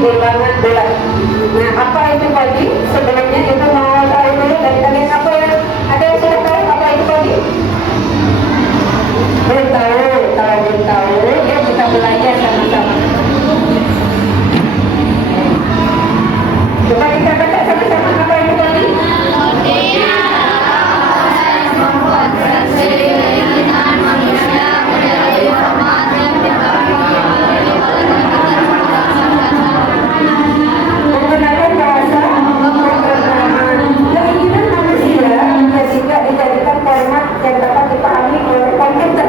bilangan bulan. Nah, apa itu body? Sebenarnya itu mau tahu dulu dari kalian apa ya? Ada yang sudah tahu apa itu body? Belum tahu. Kalau belum tahu, ya kita belajar sama-sama. Coba kita baca sama-sama apa itu body? Menggunakan bahasa pemrograman keinginan manusia ketika dijadikan format yang dapat dipahami oleh komputer.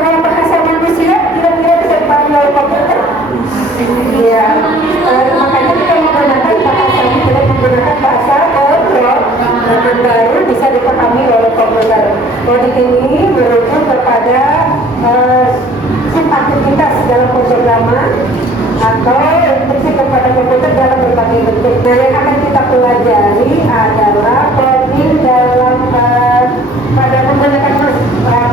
Kalau bahasa manusia kira-kira bisa dipahami oleh komputer? Iya. Makanya kita menggunakan bahasa menggunakan bahasa pemrograman baru bisa dipahami oleh komputer. Jadi ini merujuk kepada simpatikitas dalam pemrograman atau instruksi kepada komputer dalam berbagai bentuk. Nah, yang akan kita pelajari adalah coding dalam pada menggunakan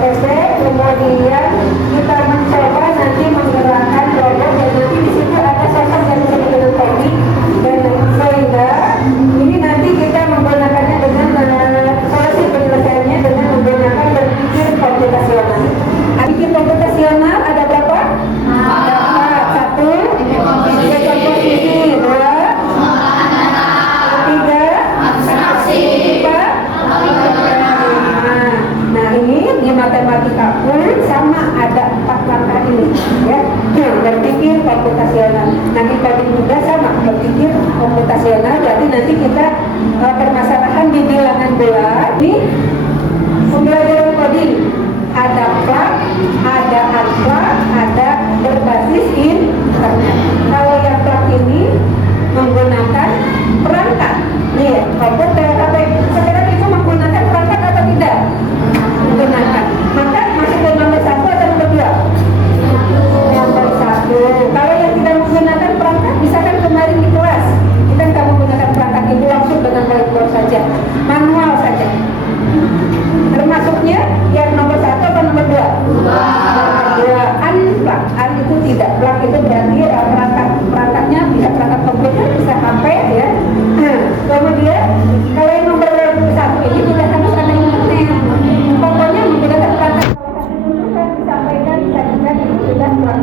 PC, kemudian kita mencoba nanti menggerakkan robot dan nanti di situ ada sosok yang disebut dengan coding dan sehingga ini nanti kita menggunakannya dengan solusi penyelesaiannya dengan menggunakan berpikir komputasional. Berpikir komputasional ada berapa? Ada 1, komposisi, 2, 3, 4. Nah, ini di matematika pun sama ada 4 langkah ini, ya. Berpikir komputasional. Nanti tadi juga sama berpikir komputasional. Jadi nanti kita permasalahan di bilangan bulan. Ini pembelajaran coding. Ada plug, ada unplug, ada berbasis internet. Kalau yang plug ini menggunakan perangkat, nih komputer apa sekarang itu menggunakan perangkat atau tidak? Menggunakan. Maka masuk ke nomor 1 atau nomor 2? Nomor 1. Kalau yang tidak menggunakan perangkat, misalkan kemarin di kelas kita nggak menggunakan perangkat itu langsung dengan whiteboard saja, manual saja. Termasuknya yang nomor 1 atau nomor 2? Nomor 2. Unplug. Un itu tidak. Plug itu berarti perangkatnya tidak perangkat komputer, bisa HP ya. Kemudian kalau yang nomor 1 ini tidak harus ada internet. Pokoknya menggunakan perangkat salah satu itu kan disampaikan bisa itu sudah plug.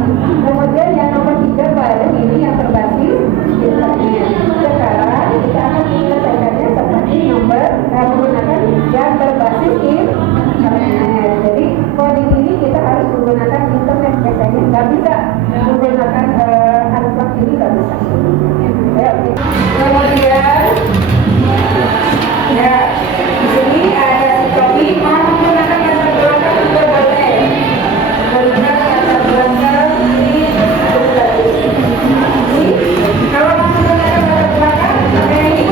Kemudian yang nomor 3 baru ini yang berbasis internet. Sekarang kita akan menyelesaikannya seperti menggunakan yang berbasis internet. Jadi coding ini kita harus menggunakan internet biasanya, nggak bisa menggunakan unplug ini, nggak bisa. Ya, oke. Kemudian ya di sini ada coding mau menggunakan kata belakang juga boleh. Menggunakan kata belakang ini kalau mau menggunakan kata belakang pakai ini.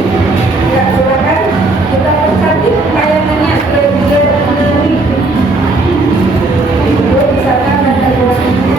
Ya, silakan kita cantik layanannya lebih itu misalkan kata belakangnya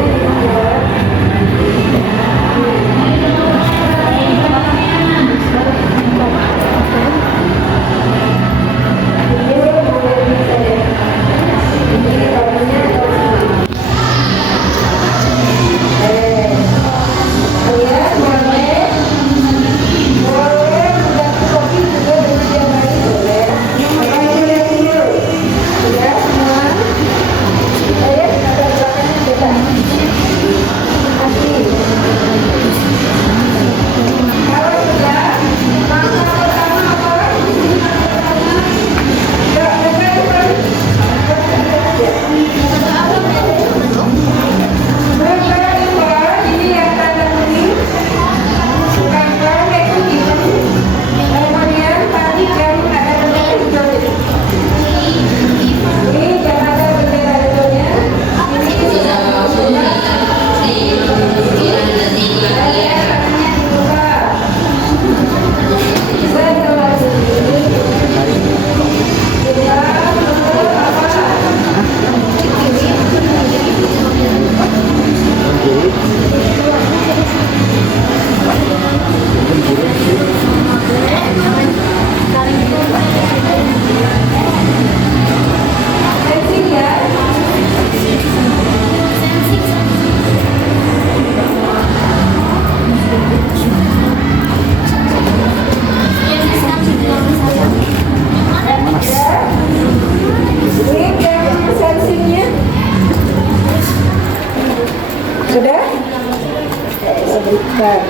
Baik.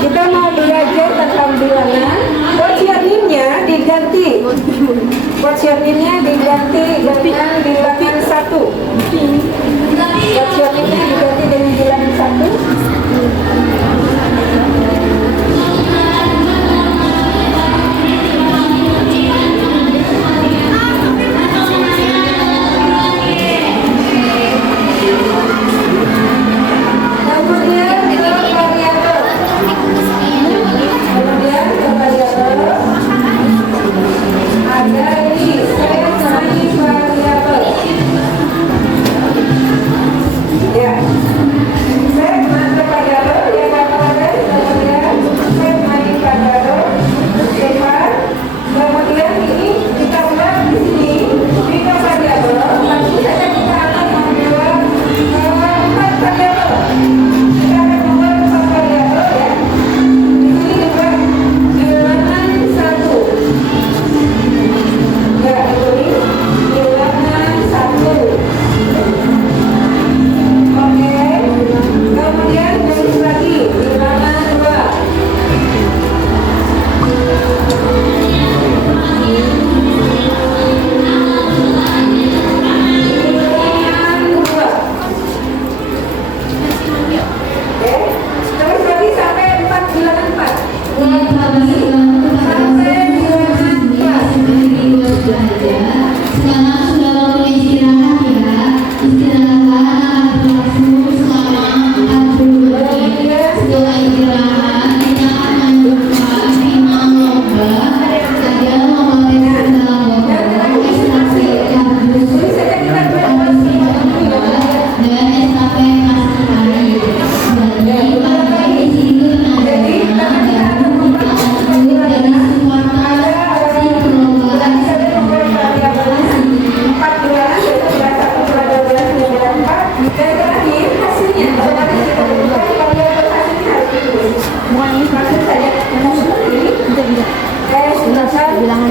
Kita mau belajar tentang bilangan. Quotiennya diganti. Quotiennya diganti dengan bilangan 1. Quotiennya diganti dengan bilangan 1.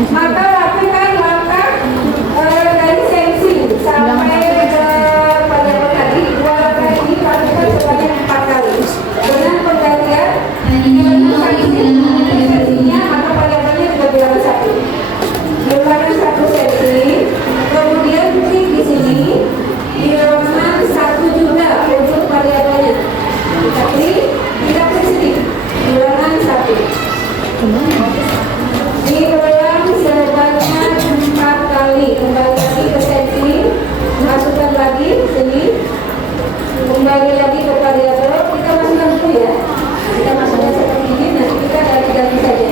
Maka lakukan langkah dari sensing sampai variabel tadi. Dua langkah ini lakukan sebanyak 4 kali dengan penggalian sensinya, maka variabelnya juga bilangan 1. Bilangan 1 sensi, kemudian klik di sini bilangan 1 juga untuk variabelnya. Kita klik sini bilangan 1. Diulang sebanyak 4 kali. Kembali lagi ke sensi, masukkan lagi sini, kembali lagi ke variabel. Kita masukkan dulu ya. Kita masukkan seperti ini. Nanti kita ganti-ganti saja.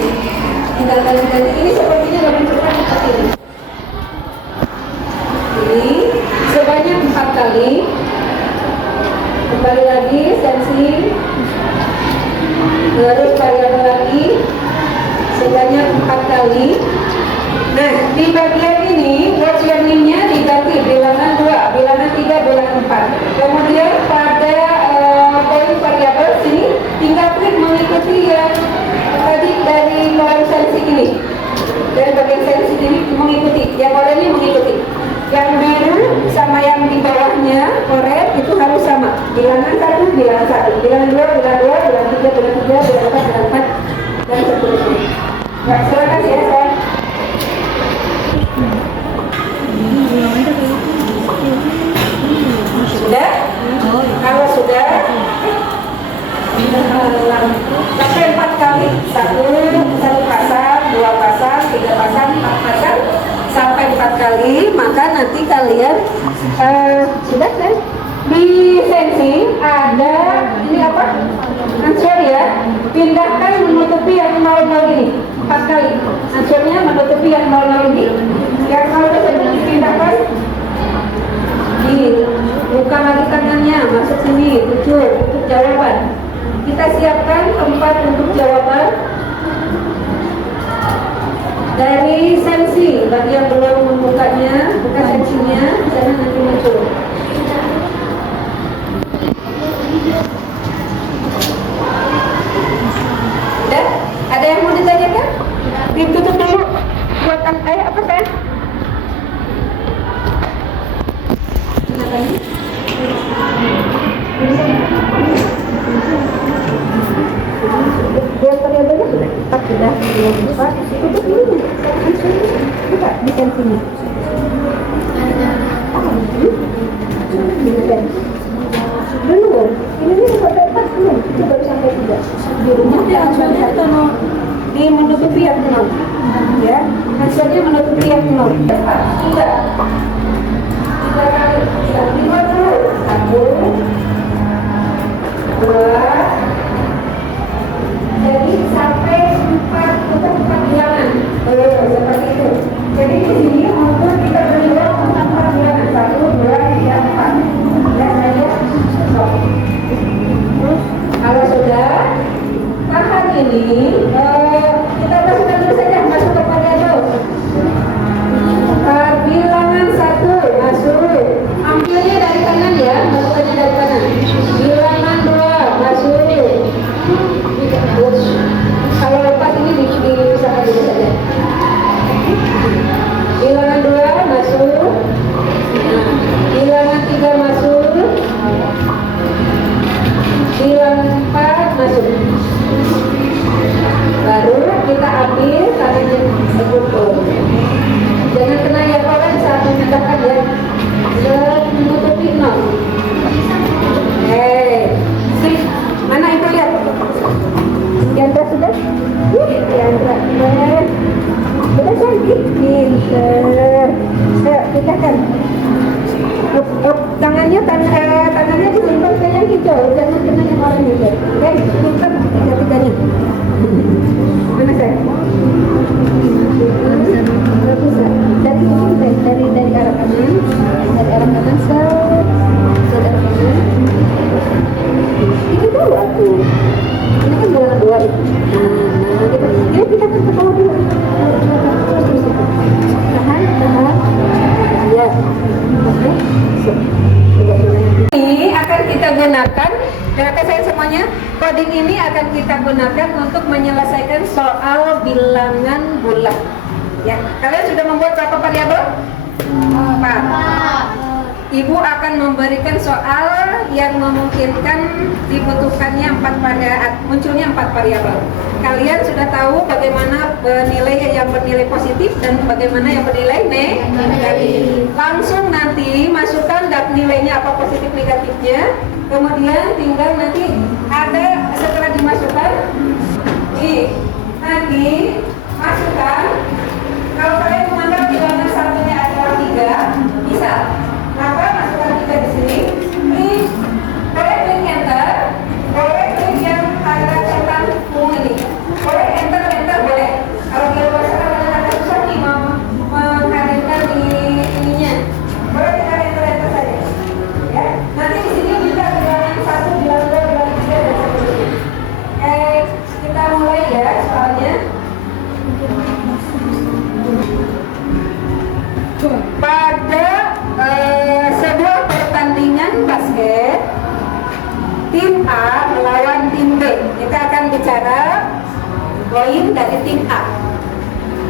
Kita ganti-ganti ini sepertinya lebih cepat seperti ini. Ini sebanyak 4 kali. Kembali lagi sensi, terus variabel lagi sebanyak 4 kali. Nah, di bagian ini quotiennya diganti bilangan 2, bilangan 3, bilangan 4. Kemudian pada poin variabel sini tinggal klik mengikuti yang tadi dari kolom sensi ini. Dari bagian sensi ini mengikuti, yang oranye mengikuti. Yang biru sama yang di bawahnya orange itu harus sama. Bilangan 1, bilangan 1, bilangan 2, bilangan 2, bilangan 3, bilangan 3, bilangan 4, bilangan 4 dan seterusnya. Ya, silakan ya, saya. Sudah? Kalau sudah, sampai 4 kali, satu pasang, 2 pasang, 3 pasang, 4 pasang, sampai 4 kali, maka nanti kalian sudah kan? Di sensi ada ini apa? Answer ya. Pindahkan menutupi yang 00 ini 4 kali. Answernya menutupi yang 00 ini. Yang 0 tersebut dipindahkan. Buka lagi tangannya, masuk sini, tutup jawaban. Kita siapkan tempat untuk jawaban. Dari sensi, bagi yang belum membukanya, buka sensinya, sana nanti muncul. Udah? Ada yang mau ditanyakan? Ditutup dulu. Buat apa kan? Silakan. menutupi yang nol. Ya, hasilnya menutupi yang nol. Tiga kali, lima dulu. Satu, dua, jadi sampai empat bilangan. Seperti itu. Jadi di sini untuk kita berikan empat bilangan. Satu, dua, tiga, empat. Ya, saya. Kalau sudah tahan ini, kita masukkan dulu saja, masuk ke variabel. Bilangan satu masuk, ambilnya dari kanan ya, masukkannya dari kanan. Bilangan dua masuk. Kalau lepas ini dipisahkan dulu saja. Bilangan dua masuk. Bilangan tiga masuk. Bilangan empat masuk. Baru kita ambil tangannya dipukul. Jangan kena ya kawan saat memecahkan ya. Menutupi nol. Mana itu lihat? Yandra sudah? Yandra sudah. Sudah cantik. Pinter. Ayo pecahkan. Tangannya disimpan ke yang hijau, jangan kena yang orang hijau. Oke, simpan tiga-tiganya. Mana saya? Nggak bisa. Dari sini, dari arah kanan, dari arah kanan dari arah kanan. Ini dulu aku. Ini kan bilangan dua. Kita kan ke bawah dulu. Tahan. Ya. Oke. Ini akan kita gunakan, dengarkan saya semuanya. Coding ini akan kita gunakan untuk menyelesaikan soal bilangan bulat. Ya, kalian sudah membuat berapa variabel? 4. Ibu akan memberikan soal yang memungkinkan dibutuhkannya munculnya 4 variabel. Kalian sudah tahu bagaimana nilai yang bernilai positif dan bagaimana yang bernilai negatif. Langsung nanti masukkan nilainya apa positif negatifnya. Kemudian tinggal nanti ada setelah dimasukkan, nanti masukkan. Kalau kalian menganggap bilangan satunya adalah 3, bisa. Maka masukkan 3 di sini. Boleh klik enter, boleh klik yang ada centang ini. Boleh enter boleh. Kalau di luar sana ada susah nih menghadirkan ininya. Boleh kita enter saja. Ya. Nanti di sini bisa bilangan 1, bilangan 2, bilangan 3 dan seterusnya. Kita mulai ya soalnya. Pada sebuah pertandingan basket, tim A melawan tim B. Kita akan bicara poin dari tim A.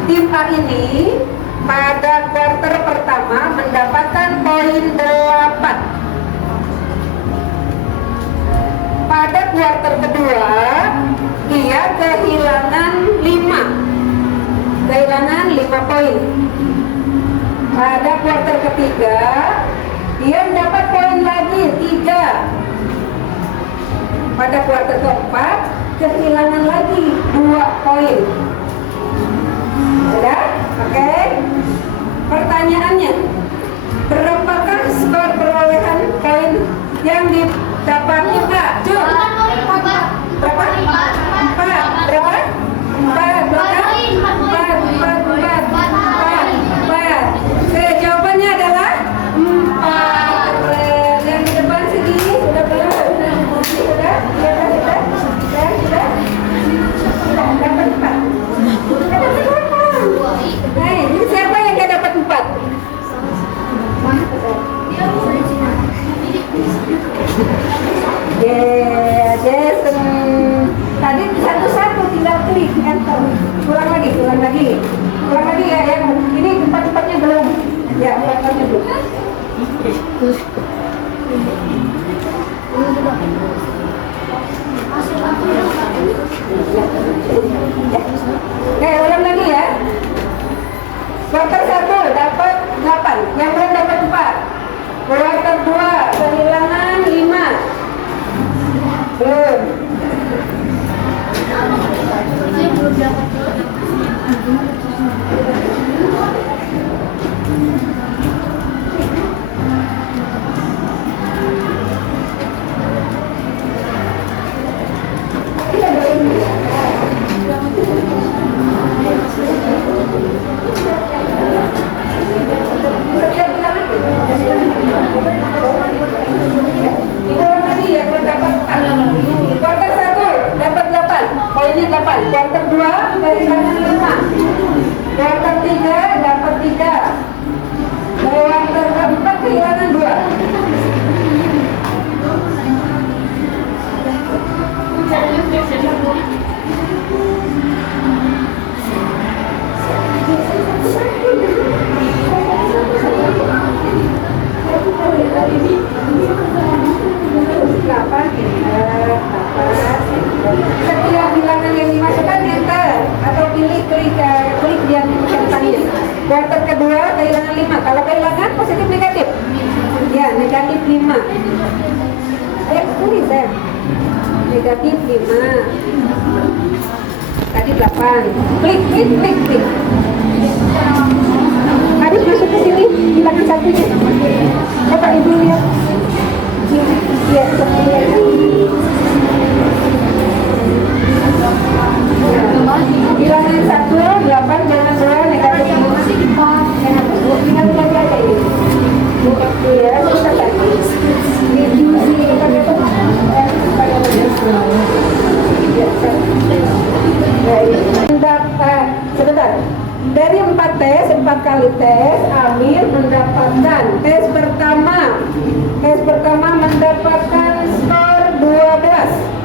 Tim A ini pada kuarter pertama mendapatkan poin 8. Pada kuarter kedua dia kehilangan 5 poin. Pada kuarter ketiga dia mendapat poin lagi 3. Pada kuarter keempat kehilangan lagi 2 poin. Sudah? Oke. Pertanyaannya, berapakah skor perolehan poin yang didapatnya Kak? Berapa? 4. Berapa? 4. Jawabannya adalah 4. Yang di depan sini sudah belum? Sudah? Dapat 4. Ini siapa yang gak dapat 4? Yes. Tadi satu-satu tinggal klik enter. Ulang lagi ya. Ini tempat-tempatnya belum. Ya, ulang dulu. Oke, ulang lagi ya. Kuarter 1 dapat 8, yang belum dapat 4. Kuarter 2 kehilangan 5. Belum. nilainya 8. Kuarter 2 kehilangan 5. Kuarter 3 dapat 3. Kuarter 4 kehilangan 2. Setiap bilangan yang dimasukkan enter atau pilih klik yang catatannya. Kuarter kedua kehilangan 5. Kalau kehilangan positif negatif? Ya, negatif 5. Ayo tulis ya. Negatif 5. Tadi 8. Klik. Harus masuk ke sini bilangan satunya. Bapak Ibu lihat. Ya, bilangan 1, 8, jangan 2, negatif 5. Tinggal lagi aja ini. Ya, kita lagi. Sebentar. Dari 4 tes, 4 kali tes, Amir mendapatkan tes pertama mendapatkan skor 12.